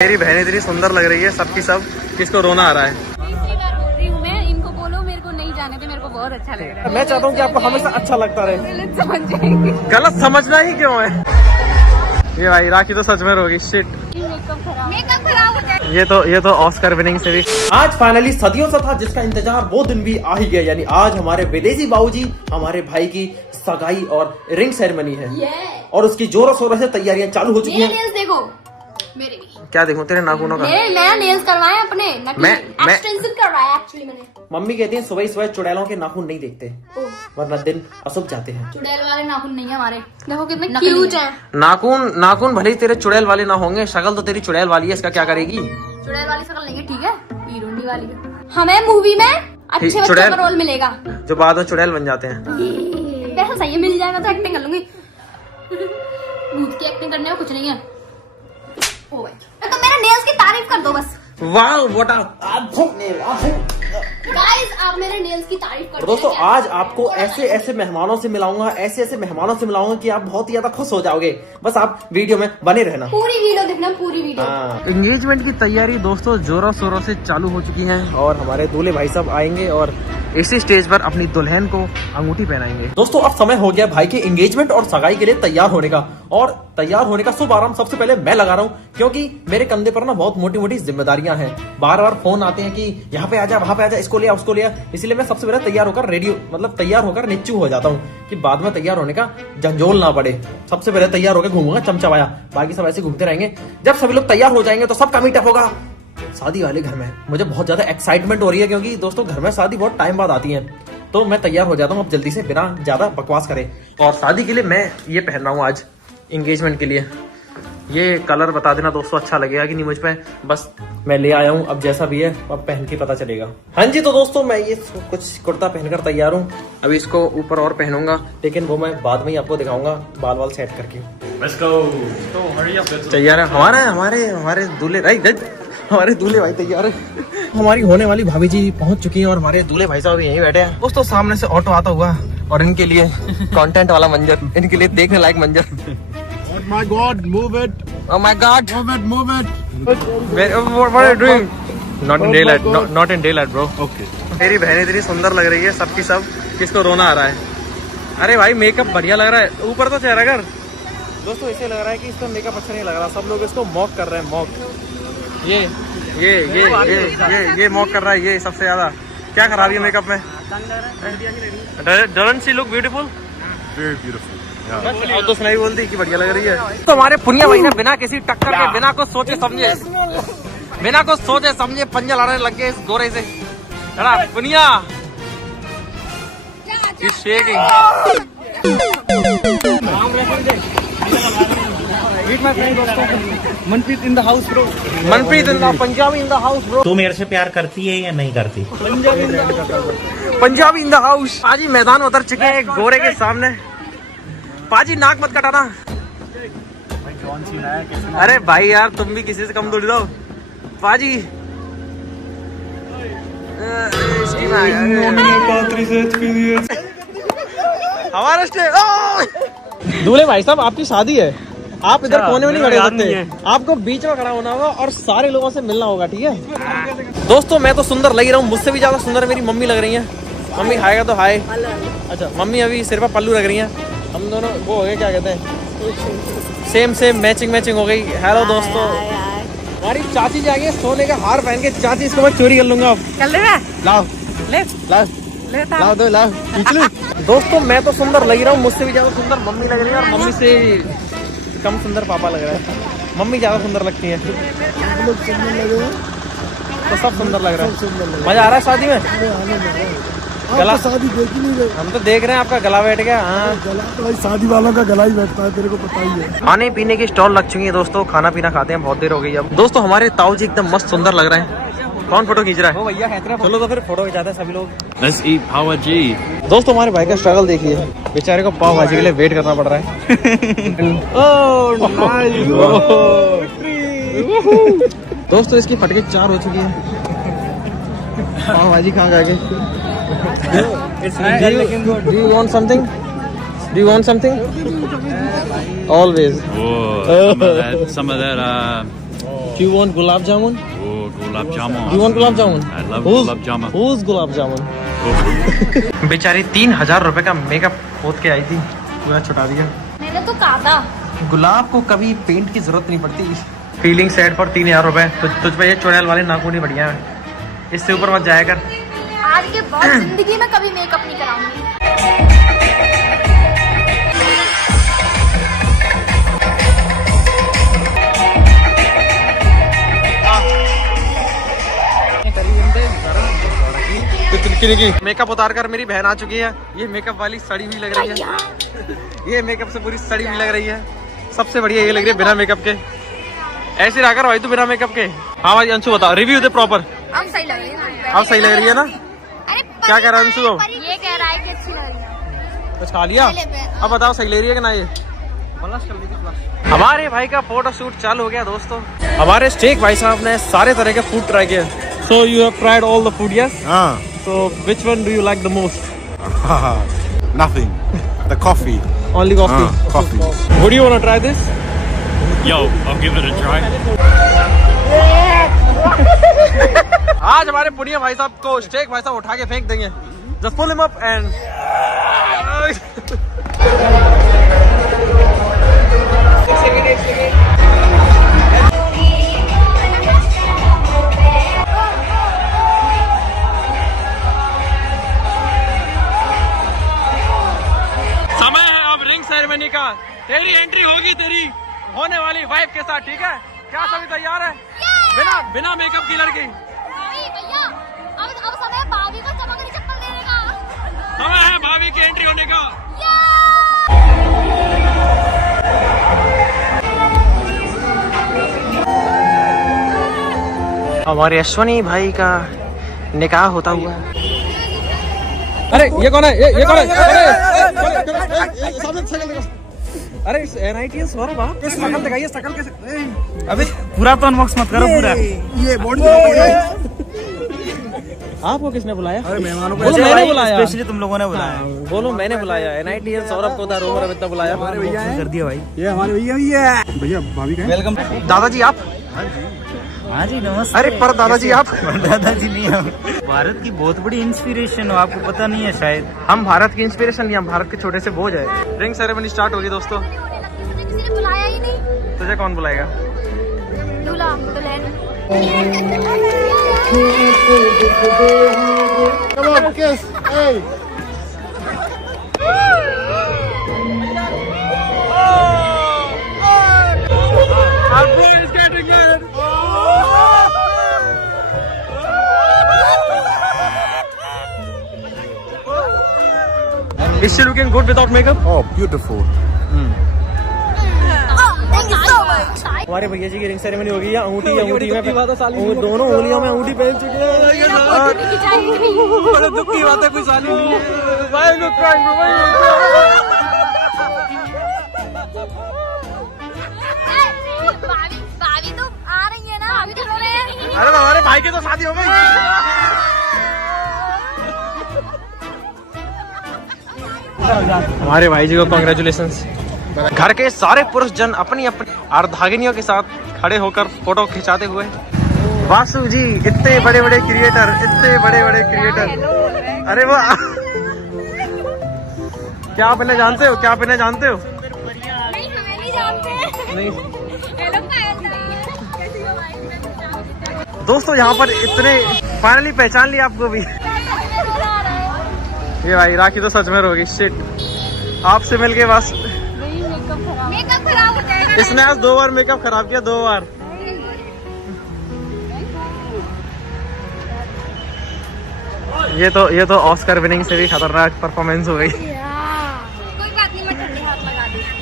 मेरी बहन इतनी सुंदर लग रही है, सबकी सब किसको रोना आ रहा है। तीसरी बार बोल रही हूँ मैं, इनको बोलो मेरे को नहीं जाने दे, मेरे को बहुत अच्छा लग रहा है। मैं चाहता हूँ कि आपको हमेशा अच्छा लगता रहे। गलत समझ जाएंगे। गलत समझना ही क्यों है। ये भाई राखी तो सच में रोगी। शिट, मेकअप खराब हो जाए। ये तो ऑस्कर विनिंग सीरीज। आज फाइनली सदियों से था जिसका इंतजार वो दिन भी आ ही गया। यानी आज हमारे विदेशी बाबूजी हमारे भाई की सगाई और रिंग सेरेमनी है और उसकी जोरों शोरों से तैयारियां चालू हो चुकी हैं। देखो मेरे क्या देखूं तेरे नाखूनों का? मैं नेल्स करवाए अपने, मैं एक्सटेंशन करवाया एक्चुअली मैंने। मम्मी कहती है सुबह सुबह चुड़ैलों के नाखून नहीं देखते वरना दिन अशुभ जाते हैं। चुड़ैल वाले नाखून नहीं है हमारे, देखो कितने क्यूट हैं। नाखून भले ही तेरे चुड़ैल वाले ना होंगे, शक्ल तो तेरी चुड़ैल वाली है। इसका क्या करेगी? चुड़ैल वाली शक्ल नहीं है, ठीक है, हीरोइनी वाली है। हमें मूवी में अच्छे बच्चों का रोल मिलेगा जो बाद में चुड़ैल बन जाते हैं। पैसा सही है, मिल जाएगा तो एक्टिंग कर लूंगी। भूत की एक्टिंग करने में कुछ नहीं है। ओ भाई, तो मेरे नेल्स की तारीफ कर दो बस। वाह व्हाट गाइस, आप मेरे नेल्स की तारीफ कर दो। दोस्तों आज आपको ऐसे मेहमानों से मिलाऊंगा, ऐसे मेहमानों से मिलाऊंगा कि आप बहुत ही ज्यादा खुश हो जाओगे। बस आप वीडियो में बने रहना, पूरी वीडियो देखना, पूरी वीडियो। एंगेजमेंट की तैयारी दोस्तों जोरों शोरों से चालू हो चुकी है और हमारे दूल्हे भाई साहब आएंगे और इसी स्टेज पर अपनी दुल्हन को अंगूठी पहनाएंगे। दोस्तों अब समय हो गया भाई के एंगेजमेंट और सगाई के लिए तैयार होने का। और तैयार होने का शुभ आरंभ सबसे पहले मैं लगा रहा हूँ, क्योंकि मेरे कंधे पर ना बहुत मोटी मोटी जिम्मेदारियां हैं। बार बार फोन आते हैं कि यहाँ पे आजा, वहां पे आजा, इसको लिया उसको लिया। इसलिए मैं सबसे पहले तैयार होकर तैयार होकर निच्चू हो जाता हूँ कि बाद में तैयार होने का झंझोल ना पड़े। सबसे पहले तैयार होकर घूमूंगा चमचमाया, बाकी सब ऐसे घूमते रहेंगे। जब सभी लोग तैयार हो जाएंगे तो सबका मीटअप होगा शादी वाले घर में। मुझे बहुत ज्यादा एक्साइटमेंट हो रही है क्योंकि दोस्तों घर में शादी बहुत टाइम बाद आती है। तो मैं तैयार हो जाता हूँ अब जल्दी से, बिना ज्यादा बकवास करे। और शादी के लिए मैं ये पहन रहा हूँ आज, एंगेजमेंट के लिए। ये कलर बता देना दोस्तों अच्छा लगेगा कि नहीं मुझ पे। बस मैं ले आया हूँ, अब जैसा भी है अब पहन के पता चलेगा। हाँ जी, तो दोस्तों मैं ये कुछ कुर्ता पहनकर तैयार हूँ। अभी इसको ऊपर और पहनूंगा, लेकिन वो मैं बाद में ही आपको दिखाऊंगा बाल वाल सेट करके। तैयार है हमारे दूल्हे भाई, हमारे दूल्हे भाई तैयार है। हमारी होने वाली भाभी जी पहुंच चुकी हैं और हमारे दूल्हे भाई साहब यहीं बैठे हैं। दोस्तों सामने से ऑटो आता हुआ और इनके लिए कंटेंट वाला मंजर, इनके लिए देखने लायक मंजर। Oh my God, move it. Oh my God. Move it. What are you doing? Not in daylight. Not in daylight, bro. Okay. मेरी बहन इतनी सुंदर लग रही है, सबकी सब किसको रोना आ रहा है। अरे भाई मेकअप बढ़िया लग रहा है, ऊपर तो चेहरा कर। दोस्तों इसे लग रहा है कि इसका मेकअप अच्छा नहीं लग रहा, सब लोग इसको मॉक कर रहे हैं। मॉक ये मॉक कर रहा है, ये सबसे ज्यादा। क्या खराबी है मेकअप में? Don't she look beautiful? Very beautiful. अब तो सुनाई बोलती कि बढ़िया लग रही है। तो हमारे पुनिया भाई ने बिना किसी टक्कर के, बिना कुछ सोचे समझे पंजा लड़ने लग गए इस गोरे से। Punia Manpreet in the house bro. Manpreet in the Punjabi in the house bro. तू मेरे से प्यार करती है या नहीं करती? Punjabi in the house. पाजी मैदान उतर चुके हैं एक गोरे के सामने। पाजी नाक मत कटाना। अरे भाई यार तुम भी किसी से कम थोड़ी रहो पाजी। हमारा दूल्हे भाई साहब आपकी शादी है, आप इधर कोने में नहीं खड़े हो सकते, आपको बीच में खड़ा होना होगा और सारे लोगों से मिलना होगा, ठीक है। दोस्तों मैं तो सुंदर लग रहा हूँ, मुझसे भी ज्यादा सुंदर मेरी मम्मी लग रही है। मम्मी हाय का तो हाय। अच्छा मम्मी अभी सिर पर पल्लू रख रही है, हम दोनों वो हो गए क्या कहते हैं, सेम मैचिंग हो गई। हेलो दोस्तों, हमारी चाची जाएगी सोने का हार पहन के। चाची इसको मैं चोरी कर लूंगा। लाओ दोस्तों मैं तो सुंदर लग रहा हूँ, मुझसे भी ज्यादा सुंदर मम्मी लग रही है और मम्मी से कम सुंदर पापा लग रहा है। मम्मी ज्यादा सुंदर लगती है तो सब सुंदर लग रहा है। मजा आ रहा है शादी में? गला शादी देख ही नहीं रहे, हम तो देख रहे हैं आपका गला बैठ गया। हाँ गला तो भाई शादी वालों का गला ही बैठता है, तेरे को पता ही है। खाने पीने की स्टॉल लग चुकी है दोस्तों, खाना पीना खाते हैं, बहुत देर हो गई अब। दोस्तों हमारे ताऊ जी एकदम मस्त सुंदर लग रहे हैं। कौन फोटो खींच रहा है? भैया है। चलो तो फिर फोटो खिंचाते हैं सभी लोग। Let's eat पाव भाजी। दोस्तों हमारे भाई का स्ट्रगल देखिए, बेचारे को पाव भाजी के लिए वेट करना पड़ रहा है। दोस्तों इसकी फटके 4 हो चुकी है पाव भाजी खा खा के। Do you want something? Always. Some of that You want gulab jamun? Oh, gulab jamun. You want gulab jamun? I love gulab jamun. Who's gulab jamun? बेचारी 3,000 रुपए का मेकअप पोत के आई थी, पूरा छुटा दिया। मैंने तो कहा था गुलाब को कभी पेंट की जरूरत नहीं पड़ती। फीलिंग सेट पर 3,000 रुपए। तुझ पे ये चुड़ैल वाले नाखून ही बढ़िया है, इससे ऊपर मत जाया कर। आज के बाद जिंदगी में कभी मेकअप नहीं कराऊंगी। मेकअप उतार कर मेरी बहन आ चुकी है। ये मेकअप वाली सड़ी हुई लग रही है, ये मेकअप से पूरी सड़ी हुई लग रही है। सबसे बढ़िया ये लग रही है बिना मेकअप के। ऐसे रहा कर भाई तू बिना मेकअप के। हाँ भाई अंशु बता, रिव्यू दे प्रॉपर। अब सही लग रही है। अब सही लग रही है ना? अरे क्या कह रहा है अंशु? ये कह रहा है कि अच्छी लग रही है। कुछ खा लिया? अब बताओ सही ले रही है कि ना? ये हमारे भाई का फोटो शूट चालू हो गया दोस्तों। हमारे स्टेक भाई साहब ने सारे तरह के फूड ट्राई किए। So you have tried all the food, yes? So which one do you like the most? Nothing. The coffee. Only coffee. Coffee. Would you want to try this? Yo, I'll give it a try. आज हमारे पुनिया भाई साहब को stake भाई साहब उठा के फेंक देंगे। Just pull him up and समय है अब रिंग सेरेमनी का। तेरी एंट्री होगी तेरी होने वाली वाइफ के साथ, ठीक है? क्या सभी तैयार है? बिना मेकअप की लड़की। भैया अब समय भाभी को चमकनी चप्पल देने का। समय है भाभी की एंट्री होने का। हमारे अश्वनी भाई का निकाह होता हुआ। अरे ये कौन है? ये कौन है? अरे NIT सौरभ, शकल दिखाइए, शकल कैसे? अबे पूरा तो अनबॉक्स मत करो पूरा। ये बॉडी आपको किसने बुलाया? अरे मेहमानों को बोलो मैंने बुलाया। स्पेशली तुम लोगों ने बुलाया। बोलो मैंने बुलाया। NIT सौरभ को था, रोमर अमिता बुलाया। हमारे भैया हैं। कर दिया भाई। ये हमारे भैया भी है। भैया भाभी का है? वेलकम। दादाजी आप? हाँ जी नमस्ते। अरे पर दादाजी आप? दादाजी नहीं हम भारत की बहुत बड़ी इंस्पिरेशन हो, आपको पता नहीं है शायद। हम भारत की इंस्पिरेशन नहीं, हम भारत के छोटे से बोझ है। रिंग सेरेमनी स्टार्ट होगी दोस्तों। मुझे किसी ने बुलाया ही नहीं। तुझे कौन बुलाएगा? दूल्हा दुल्हन। Come on, kiss. Hey. Our boy is getting it. Is she looking good without makeup? Oh, beautiful. हमारे भैया जी की रिंग सेरेमनी हो गई है। अंगूठी में दोनों उंगलियों में अंगूठी पहन चुके हैं। बड़े दुख की बात है, कोई साली नहीं है। भाभी तो आ रही है ना, अभी तो रो रहे हैं। अरे हमारे भाई की तो शादी हो गई। हमारे भाई जी को कांग्रेचुलेशंस। घर के सारे पुरुष जन अपनी अपनी अर्धांगिनियों के साथ खड़े होकर फोटो खिंचाते हुए। वासु जी इतने बड़े बड़े क्रिएटर, इतने बड़े बड़े क्रिएटर। अरे वो क्या आप इन्हें जानते हो? क्या आप इन्हें जानते हो? नहीं, हमें नहीं जानते। नहीं ये लोग दोस्तों, यहाँ पर इतने फाइनली पहचान लिया आपको भी। ये भाई राखी तो सच में रोगी। शिट, आपसे मिलके बस मेकअप खराब हो जाएगा। इसने आज 2 बार मेकअप खराब किया, 2 बार। ये तो ऑस्कर विनिंग से भी खतरनाक परफॉर्मेंस हो गई। कोई बात नहीं, मैं ठंडे हाथ लगा दूंगी।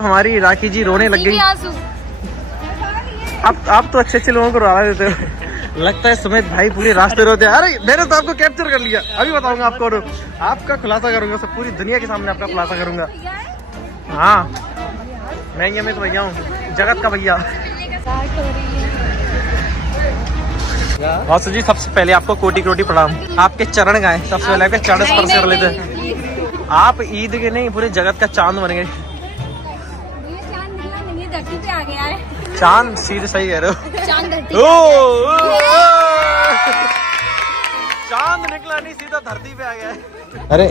हमारी राखी जी रोने लग गई। आप तो अच्छे लोगों को रुला देते हो। लगता है सुमित भाई पूरे रास्ते रोते हैं। अरे मैंने तो आपको कैप्चर कर लिया, अभी बताऊंगा आपको। आपका खुलासा करूंगा, सब पूरी दुनिया के सामने आपका खुलासा करूंगा। हाँ, मैं ये तो भैया हूँ, जगत का भैया। वासु जी सबसे पहले आपको कोटि कोटि प्रणाम। आपके चरण गाए, सबसे पहले आपके चरण स्पर्श कर लेते हैं। आप ईद के नहीं पूरे जगत का चांद बन गए। धरती पे आ गया है। चांद सीधे सही कह रहे हो। चांद धरती ओ, चांद निकला नहीं, सीधा धरती पे आ गया है। अरे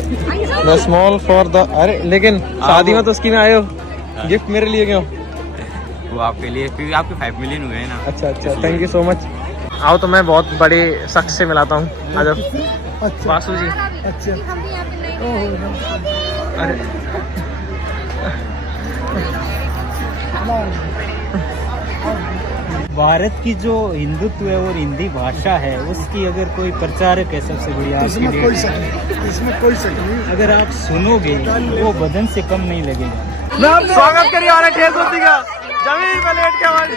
द स्मॉल फॉर द, अरे लेकिन शादी में तो उसकी में आए हो, गिफ्ट मेरे लिए क्यों? वो आपके लिए, क्योंकि आपके 5 मिलियन हुए हैं ना। अच्छा अच्छा, थैंक यू सो मच। आओ तो मैं बहुत बड़े शख्स से मिलाता हूँ। आजब वासु जी। अच्छा हम भी यहाँ पे नहीं। अरे भारत की जो हिंदुत्व है और हिंदी भाषा है, उसकी अगर कोई प्रचारक है सबसे बढ़िया आपके इसमें लिए, कोई शक नहीं, इसमें कोई शक नहीं। अगर आप सुनोगे वो बदन से कम नहीं लगेगा। स्वागत करिए हमारे ठेस होती का। जमीन पे लेट के हमारे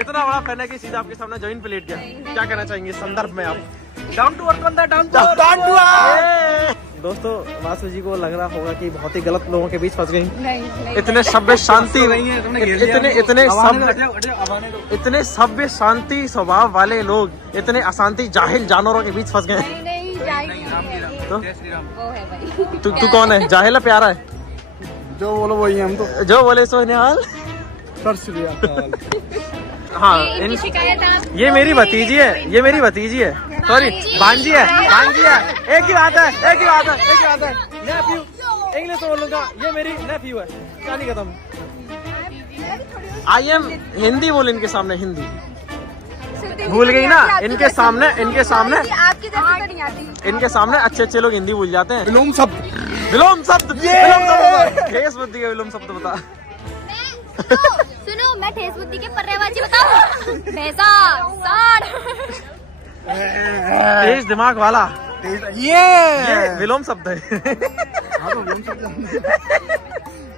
इतना बड़ा फैन है कि सीधा आपके सामने जमीन पे लेट गया। क्या कहना चाहेंगे इस संदर्भ में आप? डाउन टू अर्थ बंदा, डाउन टू अर्थ। दोस्तों वासु जी को लग रहा होगा कि बहुत ही गलत लोगों के बीच फंस गई। नहीं। इतने सभ्य शांति, इतने सभ्य शांति स्वभाव वाले लोग इतने अशांति जाहिल जानवरों के बीच फंस गए। नहीं जाएगी। तो वो है भाई। तू कौन है? जाहिल है प्यारा है? जो बोलो वही हम तो जो बोले सो निहाल। कर लिया। हाँ, इनकी शिकायत आप। ये मेरी भतीजी है, ये मेरी भतीजी है, सॉरी भांजी है, भांजी है। एक ही बात है, एक ही बात है, एक ही बात है। नेफ्यू इंग्लिश में बोलूंगा, ये मेरी नेफ्यू है। कहानी खत्म। आई एम हिंदी बोल इनके सामने, हिंदी भूल गई ना। इनके सामने आपकी जैसी तो नहीं आती। इनके सामने अच्छे अच्छे लोग हिंदी भूल जाते हैं। विलोम शब्द। विलोम शब्द, विलोम शब्द, ठेस बुद्धि का विलोम शब्द बता। सुनो, मैं ठेस बुद्धि के पर्रेबाजी बताऊं। भैंसा, साढ़। तेज दिमाग वाला, ये विलोम शब्द है। हाँ तो विलोम शब्द।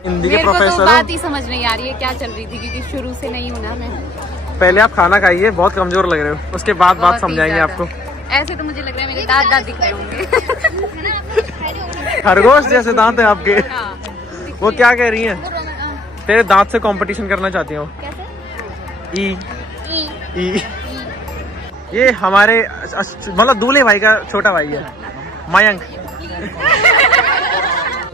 हिंदी के मेरे को तो प्रोफेसर बात ही समझ नहीं आ रही है क्या चल रही थी, क्योंकि शुरू से नहीं हूं ना मैं। पहले आप खाना खाइए, बहुत कमजोर लग रहे हो, उसके बाद बात बहुत ही समझाएंगे ज्यादा। आपको। ऐसे तो मुझे लग रहा है मेरे दांत दिख रहे होंगे। खरगोश जैसे दांत है आपके। हाँ। वो क्या कह रही हैं? तेरे दांत से कंपटीशन करना चाहती हूँ। कैसे? ई ई ये हमारे मतलब दूल्हे भाई का छोटा भाई है, मयंक।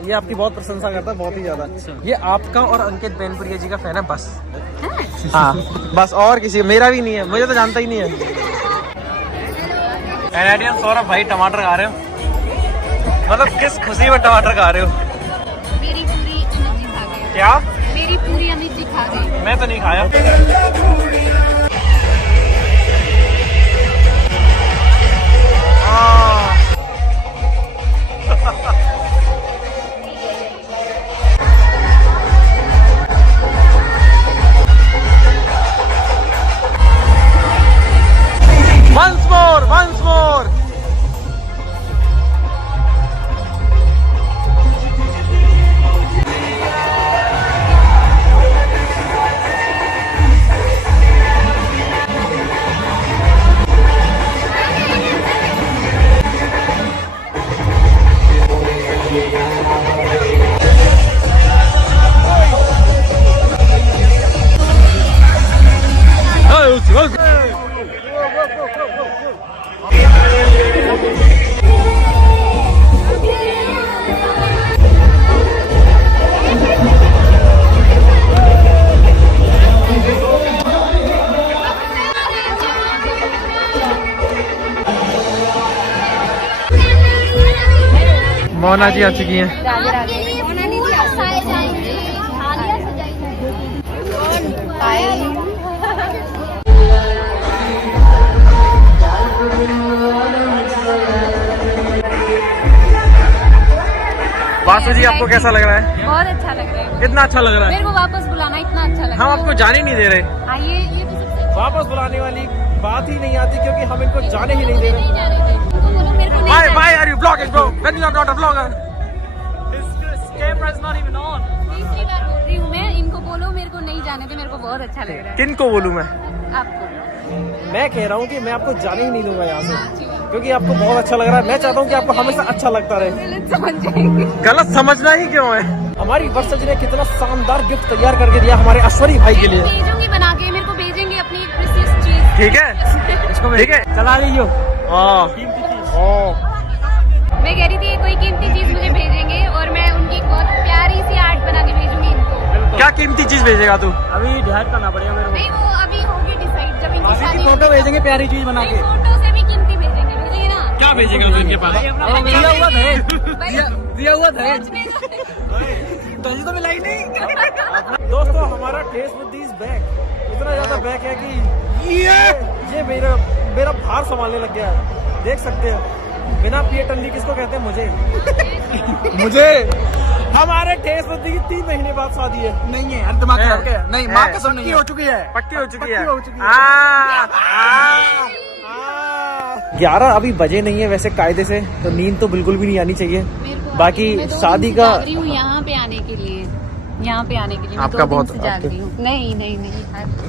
ये आपकी बहुत प्रशंसा करता है, बहुत ही ज्यादा। ये आपका और अंकित बेनपुरिया जी का फैन है बस। हाँ बस, और किसी, मेरा भी नहीं है, मुझे तो जानता ही नहीं है। कैनेडियन सौरभ भाई टमाटर खा रहे हो, मतलब किस खुशी में टमाटर खा रहे हो? मेरी पूरी एनर्जी खा गई। क्या? मेरी पूरी एनर्जी खा गई। मैं तो नहीं खाया। Once more, once more. Mona ji आ चुकी हैं। राधे राधे। वासु जी आपको कैसा लग रहा है? बहुत अच्छा लग रहा है। कितना अच्छा लग रहा है? मेरे को वापस बुलाना इतना अच्छा लग रहा है। हम आपको जाने ही नहीं दे रहे। आइए, ये तो सबसे वापस बुलाने वाली बात ही नहीं आती, क्योंकि हम इनको जाने ही नहीं दे रहे। नहीं जा रहे थे। उनको बोलो मेरे को नहीं Why, जाने why are you vlogging, bro? When you are not a vlogger? His camera is not even on. तीसरी बार बोल रही हूँ मैं, इनको बोलो मेरे को नहीं जाने दे, मेरे को बहुत अच्छा लग रहा है। किन को बोलूं मैं? आपको मैं कह रहा हूँ कि मैं आपको जाने ही नहीं दूंगा यहाँ से, क्योंकि आपको बहुत अच्छा लग रहा है। मैं चाहता हूँ कि आपको हमेशा अच्छा लगता रहे। गलत समझ जाएंगे। गलत समझना ही क्यों है? हमारी वर्षा जी ने कितना शानदार गिफ्ट तैयार करके दिया हमारे ऐश्वर्य भाई के लिए। भेजूंगी बना के, मेरे को भेजेंगे अपनी प्रीशियस चीज। ठीक है, ठीक है, चला लीजिए। हाँ। मैं कह रही थी कोई कीमती चीज मुझे भेजेंगे और मैं उनकी एक बहुत प्यारी सी आर्ट बना के भेजूंगी इनको। क्या कीमती चीज भेजेगा तू? अभी डिसाइड करना पड़ेगा मेरे नहीं वो अभी होगी डिसाइड जब इनकी शादी को। फोटो भेजेंगे प्यारी चीज बना के। फोटो से भी कीमती भेजेंगे ना। क्या भेजेगा तू इनके पास? दिया हुआ है, दिया हुआ था तभी तो मिलाई नहीं। दोस्तों हमारा टेस्ट विद दिस बैग इतना ज्यादा बैग है कि ये मेरा भार संभालने लग गया है। देख सकते हो बिना पिए टल्ली किसको कहते हैं? मुझे हमारे टेस्ट विद की 3 महीने बाद शादी है। नहीं है दिमाग खराब क्या है? नहीं माँ है। कसम नहीं हो चुकी है। पक्की हो चुकी है। पक्की हो चुकी है। 11 अभी बजे नहीं है वैसे कायदे से, तो नींद तो बिल्कुल भी नहीं आनी चाहिए। बाकी शादी का जाग रही हूँ यहाँ पे आने के लिए, यहाँ पे आने के लिए मैं आपका 2 दिन बहुत- से जाग रही हूँ। नहीं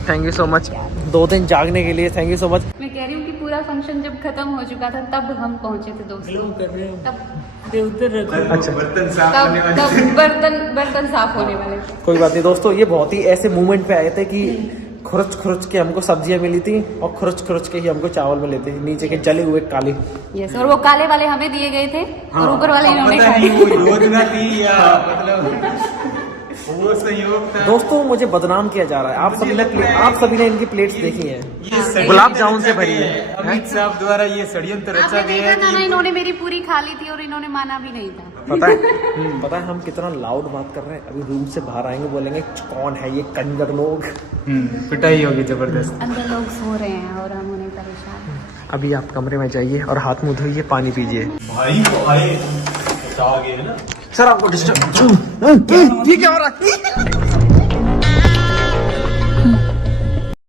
थैंक यू सो मच, 2 दिन जागने के लिए थैंक यू सो मच। मैं कह रही हूँ कि पूरा फंक्शन जब खत्म हो चुका था तब हम पहुँचे थे दोस्तों। अच्छा तब बर्तन साफ होने वाले थे। कोई बात नहीं दोस्तों, ये बहुत ही ऐसे मूवमेंट पे आए थे कि खुरच खुरच के हमको सब्जियां मिली थी और खुरच खुरच के ही हमको चावल मिले थे, नीचे के जले हुए काले। यस, और वो काले वाले हमें दिए गए थे और ऊपर वाले इन्होंने पता खाए। नहीं वो योजना थी या मतलब वो संयोग था। दोस्तों मुझे बदनाम किया जा रहा है। आप सभी ने इनकी प्लेट्स देखी हैं, ये गुलाब जामुन से भरी है। अमित साहब द्वारा ये षड्यंत्र रचा आपने गया देखा था ना, है इन्होंने मेरी पूरी खा ली थी और इन्होंने माना भी नहीं था। पता है हम कितना लाउड बात कर रहे हैं? अभी रूम से बाहर आएंगे बोलेंगे कौन है ये कंजर लोग। पिटाई होगी जबरदस्त। अंदर लोग सो रहे हैं और हम उन्हें परेशान हैं। अभी आप कमरे में जाइए और हाथ मुंह धोइए, पानी पीजिए। भाई तो आए बचा गए ना। सर आपको डिस्टर्ब ये क्या हो रहा है?